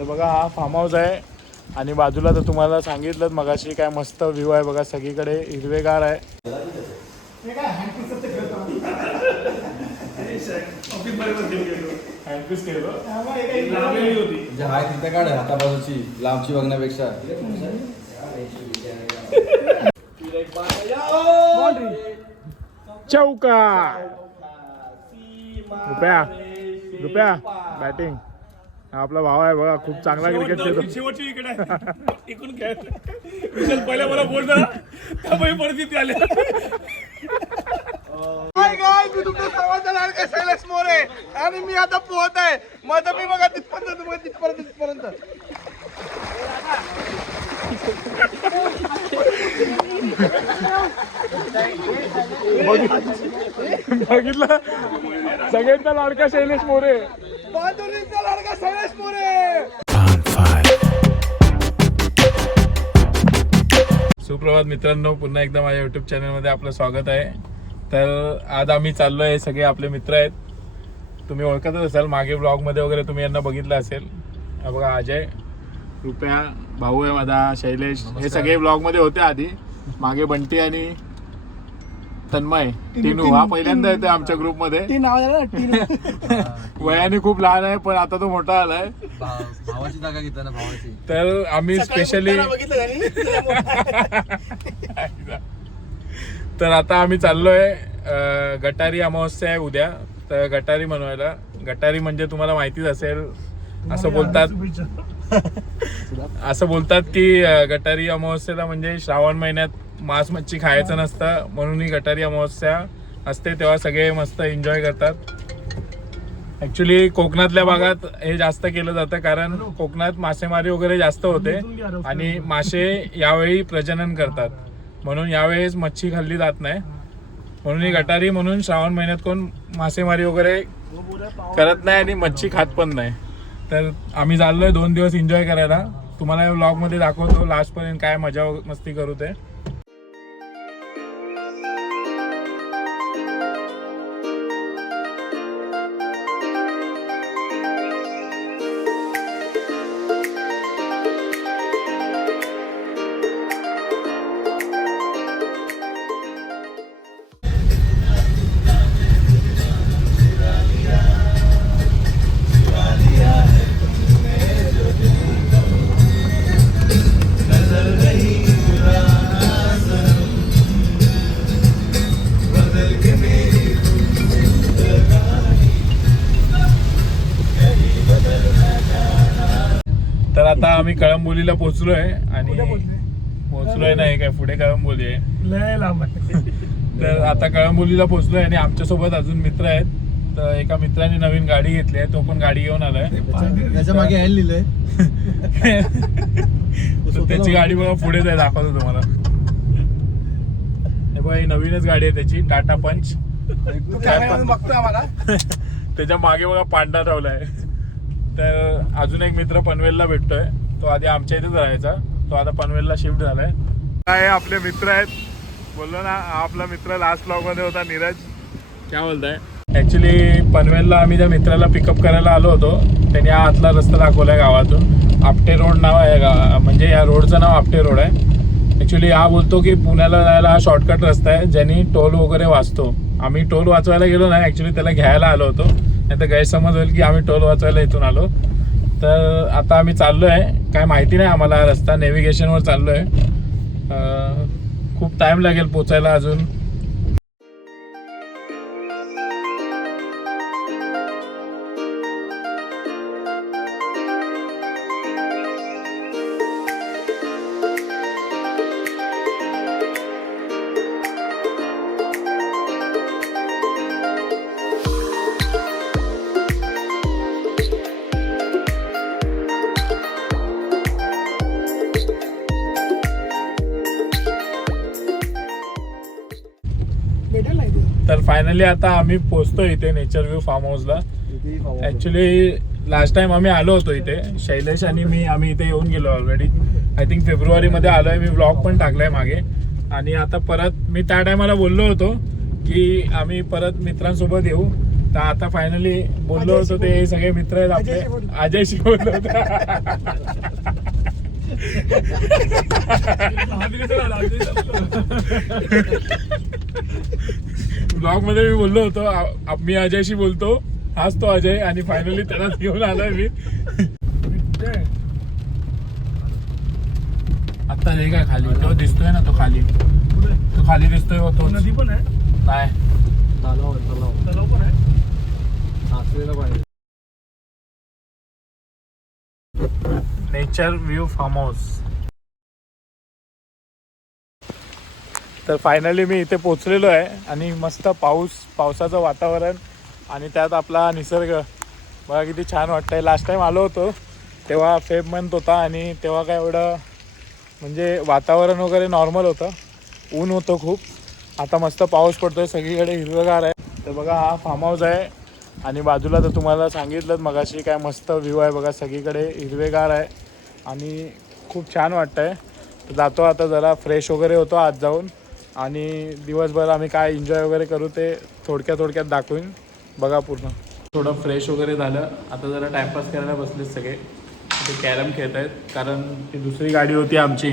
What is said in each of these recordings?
तर बघा हा फार्म हाऊस आहे आणि बाजूला तर तुम्हाला सांगितलं मगाशी काय मस्त व्ह्यू आहे बघा, सगळीकडे हिरवेगार आहे. हाताबाजूची लांबची बघण्यापेक्षा चौका रुपया बॅटिंग. आपला भाव आहे बघा, खूप चांगला क्रिकेट खेळतो. शेवटची इकडे इकडून खेळ विशाल पहिल्या मला बोल जरा त्यामुळे परिस्थिती आली. मी तुमचा सर्वांचा लाडका शैलेश मोरे आणि मी आता पोहत आहे. माझं मी बघा तिथपर्यंत बघितलं, सगळ्यांचा लाडका शैलेश मोरे. बहादुरीचा लाडका शैलेश मोरे. सुप्रभात मित्रांनो, पुन्हा एकदा माझ्या युट्यूब चॅनलमध्ये आपलं स्वागत आहे. तर आज आम्ही चाललो आहे, सगळे आपले मित्र आहेत, तुम्ही ओळखतच असाल, मागे ब्लॉगमध्ये वगैरे तुम्ही यांना बघितलं असेल. हा बघा अजय, रुपया भाऊ आहे माझा, शैलेश, हे सगळे ब्लॉगमध्ये होते आधी. मागे बंटी आणि तन्मय, टिनू हा पहिल्यांदा येते आमच्या ग्रुपमध्ये. वयाने खूप लहान आहे पण आता तो मोठा आलाय. भावाची जागा घेतला ना, भावाची. तर आम्ही स्पेशली तर आता आम्ही चाललोय, गटारी अमावस्या आहे उद्या, तर गटारी बनवायला. गटारी म्हणजे तुम्हाला माहितीच असेल, असं बोलतात की गटारी अमावस्येला म्हणजे श्रावण महिन्यात मांस मच्छी खायचं नसतं, म्हणून ही गटारी अमावस्या असते, तेव्हा सगळे मस्त एन्जॉय करतात. ॲक्च्युली कोकणातल्या भागात हे जास्त केलं जातं, कारण कोकणात मासेमारी वगैरे जास्त होते आणि मासे यावेळी प्रजनन करतात, म्हणून यावेळेस मच्छी खाल्ली जात नाही. म्हणून ही गटारी, म्हणून श्रावण महिन्यात कोण मासेमारी वगैरे करत नाही आणि मच्छी खात पण नाही. तर आम्ही चाललोय 2 दिवस एन्जॉय करायला. तुम्हाला या व्लॉगमध्ये दाखवतो लास्टपर्यंत काय मजा मस्ती करू ते. तर आता आम्ही कळंबोलीला पोहोचलोय आणि पोहोचलोय नाही काय, पुढे कळंबोली आहे, लय लांब. तर आता कळंबोलीला पोहोचलोय आणि आमच्यासोबत अजून मित्र आहेत. तर एका मित्राने नवीन गाडी घेतली आहे, तो पण गाडी घेऊन आलाय. त्याच्या मागे एल लिहिलंय. तर त्याची गाडी बघा पुढेच आहे, दाखवतो तुम्हाला. हे बघा, ही नवीनच गाडी आहे त्याची, टाटा पंच. बघतोय आम्हाला. त्याच्या मागे बघा पांढरा ठेवलाय. तर अजून एक मित्र पनवेलला भेटतोय, तो आधी आमच्या इथेच राहायचा, तो आता पनवेलला शिफ्ट झालाय. काय आपले मित्र आहेत, बोललो ना, आपला मित्र लास्ट ब्लॉग मध्ये होता, नीरज. काय बोलताय? ॲक्च्युली पनवेलला आम्ही त्या मित्राला पिकअप करायला आलो होतो, त्यांनी हा आतला रस्ता दाखवलाय गावातून. आपटे रोड नाव आहे, म्हणजे या रोडचं नाव आपटे रोड आहे. ॲक्च्युली हा बोलतो की पुण्याला जायला हा शॉर्टकट रस्ता आहे, ज्यांनी टोल वगैरे वाचतो. आम्ही टोल वाचवायला गेलो नाही, ॲक्च्युली त्याला घ्यायला आलो होतो, नाही तर गैरसमज होईल की आम्ही टोल वाचवायला इथून आलो. तर आता आम्ही चाललो आहे, काय माहिती नाही आम्हाला हा रस्ता, नेव्हिगेशनवर चाललो आहे. खूप टाईम लागेल पोचायला अजून. तर फायनली आता आम्ही पोहोचतो इथे नेचर व्ह्यू फार्म हाऊसला. ॲक्च्युली लास्ट टाइम आम्ही आलो होतो इथे, शैलेश आणि मी, आम्ही इथे येऊन गेलो ऑलरेडी. आय थिंक फेब्रुवारीमध्ये आलो आहे, मी व्लॉग पण टाकला आहे मागे. आणि आता परत मी त्या टायमाला बोललो होतो की आम्ही परत मित्रांसोबत येऊ, तर आता फायनली बोललो होतो ते सगळे मित्र आहेत आपले. अजयशी बोललो होतो. ब्लॉग मध्ये मी बोललो होतो मी अजयशी बोलतो, हाच तो अजय. आणि फायनली त्याला घेऊन आलोय मी. आता हे काय खाली तो दिसतोय ना, तो खाली, तो खाली दिसतोय. तो नदी पण आहे, नाही, तलाव पण आहे. Nature view farm house. तर फायनली मी इथे पोचलेलो आहे आणि मस्त पावसाचं वातावरण आणि त्यात आपला निसर्ग बघा किती छान वाटतंय. लास्ट टाइम आलो होतो तेव्हा फेब मंथ होता आणि तेव्हा काय एवढं म्हणजे वातावरण वगैरे नॉर्मल होतं, ऊन होतं खूप. आता मस्त पाऊस पडतोय, सगळीकडे हिरवगार आहे. तर बघा हा फार्म हाऊस आहे आणि बाजूला तर तुम्हाला सांगितलं मगाशी काय मस्त व्ह्यू आहे बघा, सगळीकडे हिरवेगार आहे आणि खूप छान वाटतंय. तर जातो आता जरा फ्रेश वगैरे होतो आज जाऊन आणि दिवसभर आम्ही काय एन्जॉय वगैरे करू ते थोडक्यात दाखवून बघा पूर्ण. थोडं फ्रेश वगैरे झालं, आता जरा टाईमपास करायला बसलेत सगळे. ते कॅरम खेळत आहेत कारण ती दुसरी गाडी होती आमची,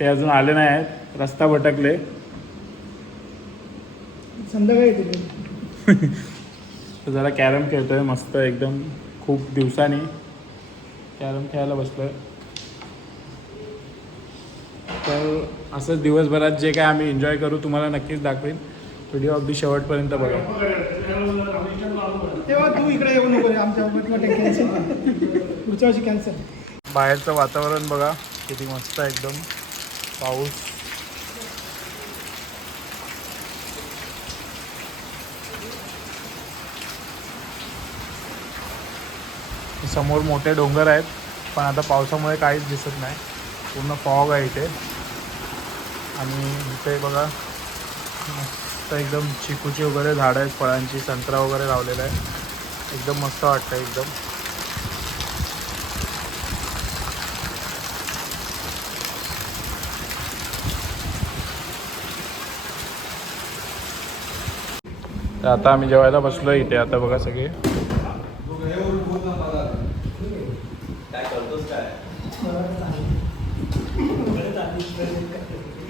ते अजून आले नाही आहेत, रस्ता भटकले. संध्याकाळी तर जरा कॅरम खेळतोय मस्त एकदम, खूप दिवसांनी कॅरम खेळायला बसलोय. तर असंच दिवसभरात जे काय आम्ही एन्जॉय करू तुम्हाला नक्कीच दाखवेन. व्हिडिओ अगदी शेवटपर्यंत बघा. तेव्हा तू इकडे येऊ नको, आमच्या कॅन्सल, पुढच्या वर्षी कॅन्सल. बाहेरचं वातावरण बघा किती मस्त आहे एकदम, पाऊस. समोर मोठे डोंगर आहेत पण आता पावसामुळे काहीच दिसत नाही, पूर्ण फॉग आहे इथे. आणि इथे बघा मस्त एकदम चिकूची वगैरे झाडं आहेत, फळांची, संत्रा वगैरे लावलेला आहे. एकदम मस्त वाटतं एकदम. तर आता आम्ही जेवायला बसलो इथे. आता बघा सगळे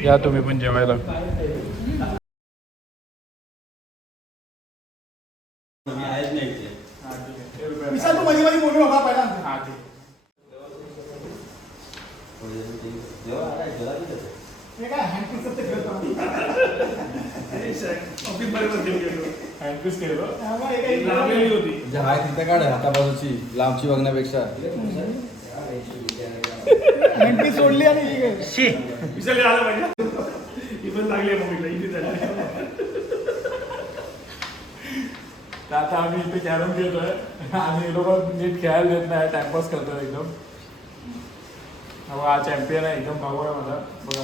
या तुम्ही पण जेवायला. विशाल तू मध्ये मध्ये बोलू नका पहिला. हे काय हँडपीस ते खेळतो ऑफिस मध्ये गेलो, हँडपीस केलं लागलेली होती. म्हणजे हाय तिथं काढ हाता बाजूची, लांबची बघण्यापेक्षा. हँडपीस सोडली आणि ही काय विशाल आलं पाहिजे, ही पण लागली मम्मीला, इथे झाली. तर आता आम्ही इथे कॅरम खेळतोय आणि हे लोक नीट खेळायला देत नाही, टाइमपास करतोय एकदम. हा चॅम्पियन आहे एकदम, भाऊ आहे माझा. बघा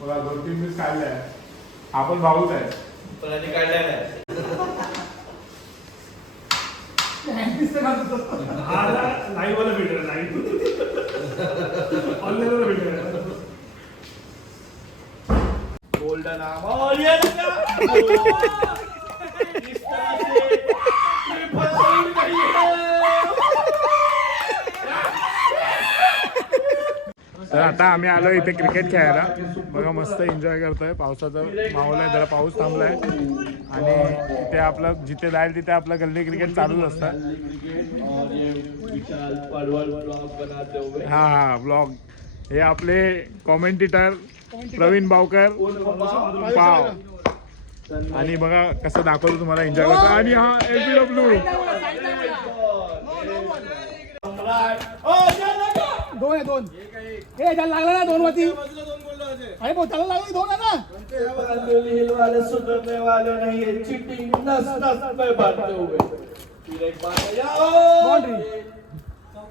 बघा 2-3 दिवस काढले आहे. हा पण भाऊच आहे पण आधी काढल्या नाही. हँडपीस तर घालतो. हा लाईव्ह वाला भेटला, लाईव्ह ऑनलाईन भेटला. गोल्डन तर आता आम्ही आलो इथे क्रिकेट खेळायला. बघा मस्त एन्जॉय करतोय, पावसाचा माहोल आहे, जरा पाऊस थांबलाय आणि इथे आपलं जिथे जाईल तिथे आपलं गल्ली क्रिकेट चालूच असतं. हा ब्लॉग हे आपले कॉमेंटेटर प्रवीण बावकर पाव. आणि बघा कसं दाखवतो तुम्हाला, एन्जॉय करतो. आणि हा LBW 2 आहे 2. हे त्याला लागला ना 2 वरती. अरे भाऊ त्याला लागला 2 आहे ना. बाउंड्री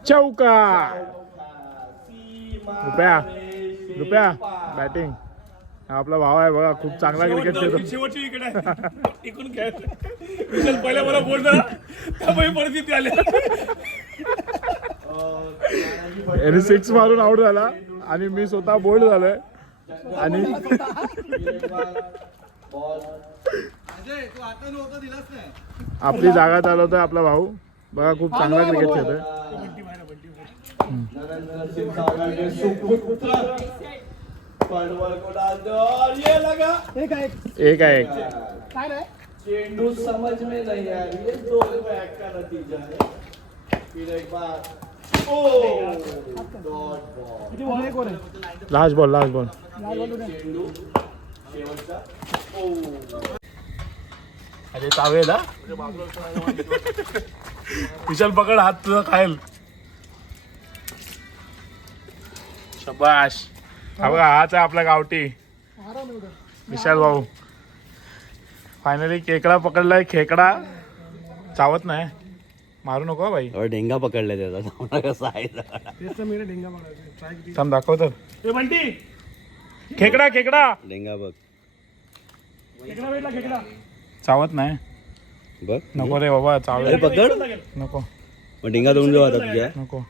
चौका. रुपया बॅटिंग. हा आपला भाव आहे बघा, खूप चांगला क्रिकेट खेळतो. शेवटची इकडे आहे. इकडून खेळायचं. विशाल पहिला मला बोल झाला, त्यामुळे परिस्थिती आली. याने 6 मारून आउट झाला आणि मी स्वतः बोल्ड झालोय. आणि आपली जागा चालवतोय आपला भाऊ बघा, खूप चांगला क्रिकेट खेळतोय. एक आहे एक. चेंडू समझ में नहीं आ रही है, 2 बैक का नतीजा है. फिर एक बार डॉट बॉल. लास्ट बॉल चेंडू शेवटचा. अरे चावेल हा. विशाल पकड, हात तुझा खायल. शबाश. हा बघा, हाच आहे आपला गावठी विशाल भाऊ. फायनली केकडा पकडलाय. खेकडा चावत नाही, मारू नको भाई. ढेंगा पकडलाय त्याचा कसा आहे थांब दाखव तर. ए बंटी खेकडा खेकडा ढेंगा बघ खेकडा भेटला खेकडा. चावत नाही. बघ नको रे बाबा, चावेल. पकड नको मग ढेंगा दोन जेव्हा आता तुझ्या नको.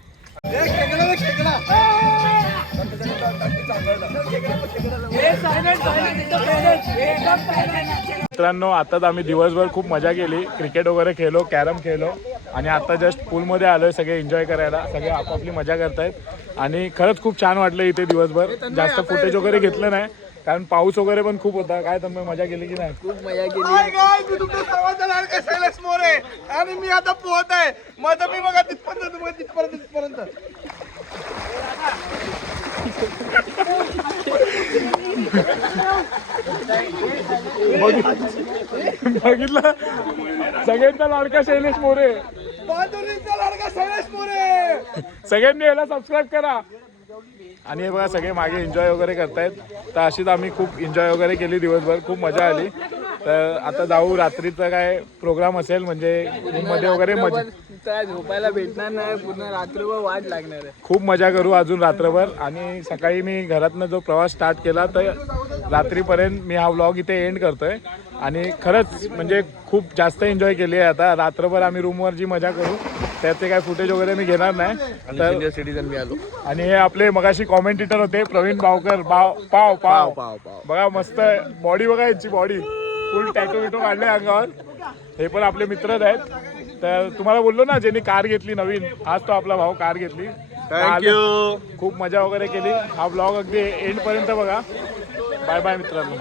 मित्रांनो, आताच आम्ही दिवसभर खूप मजा केली. क्रिकेट वगैरे खेळलो, कॅरम खेळलो आणि आता जस्ट पूलमध्ये आलोय सगळे एन्जॉय करायला. सगळे आपापली मजा करतायत आणि खरंच खूप छान वाटलं इथे दिवसभर. जास्त फुटेज वगैरे घेतलं नाही कारण पाऊस वगैरे पण खूप होता. काय तुम्ही मजा केली की नाही? हाय गाइस, मी तुमचा सर्वांचा लाडका शैलेश मोरे आणि मी आता पोहत आहे. माझं मी बघा तिथपर्यंत. बघितलं, सगळ्यांचा लाडका शैलेश मोरे. बहादुरीचा लाडका शैलेश मोरे. सगळ्यांनी याला सबस्क्राईब करा. आणि हे बघा, सगळे मागे एन्जॉय वगैरे करतायत. तर अशीच आम्ही खूप एन्जॉय वगैरे केली दिवसभर. खूप मजा आली. तर आता जाऊ, रात्रीचा काय प्रोग्राम असेल म्हणजे रूममध्ये वगैरे झोपायला भेटणार नाही, पूर्ण रात्रभर वाट लागणार आहे. खूप मजा करू अजून रात्रभर. आणि सकाळी मी घरातनं जो प्रवास स्टार्ट केला तर रात्रीपर्यंत मी हा व्लॉग इथे एंड करतोय. आणि खरंच म्हणजे खूप जास्त एन्जॉय केली आहे. आता रात्रभर आम्ही रूमवर जी मजा करू त्याचे काय फुटेज वगैरे मी घेणार नाही. तर सिटीजन मी आलो. आणि हे आपले मगाशी कॉमेंटेटर होते प्रवीण भावकर. पाव बघा, मस्त बॉडी बघा, यांची बॉडी फुल टॅटू बिटू काढले अंगावर. हे पण आपले मित्रच आहेत. तर तुम्हाला बोललो ना, ज्यांनी कार घेतली नवीन, आज तो आपला भाऊ कार घेतली. थँक्यू. खूप मजा वगैरे केली. हा ब्लॉग अगदी एंड पर्यंत बघा. बाय बाय मित्रांनो.